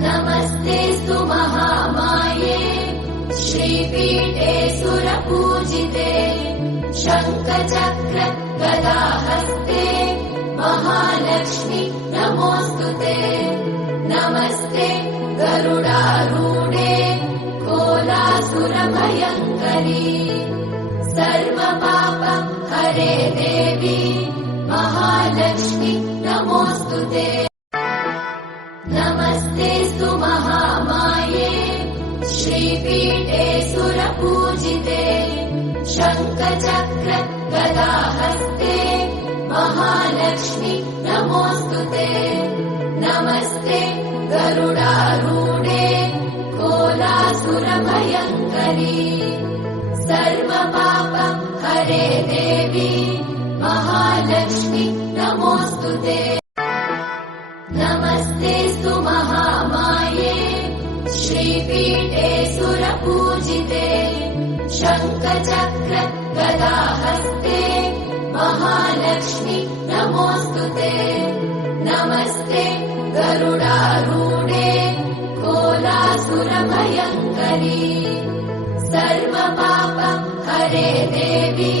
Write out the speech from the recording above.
नमस्तेऽस्तु महामाये श्रीपीठे सुरपूजिते शङ्खचक्र गदाहस्ते महालक्ष्मी नमोऽस्तुते। नमस्ते गरुडारूढे कोलासुरभयङ्करी सर्वपाप हरे देवी महालक्ष्मी नमोऽस्तुते। नमस्तेऽस्तु महामाये श्रीपीठे सुरपूजिते शङ्खचक्र गदाहस्ते महालक्ष्मी नमोऽस्तुते। नमस्ते गरुडारूढे कोलासुरभयङ्करी सर्वपाप हरे देवी महालक्ष्मी नमोऽस्तुते। नमस्तेऽस्तु महामाये श्रीपीठे सुरपूजिते शङ्खचक्र गदाहस्ते महालक्ष्मी नमोऽस्तुते। नमस्ते गरुडारूढे कोलासुरभयङ्करी सर्वपाप हरे देवी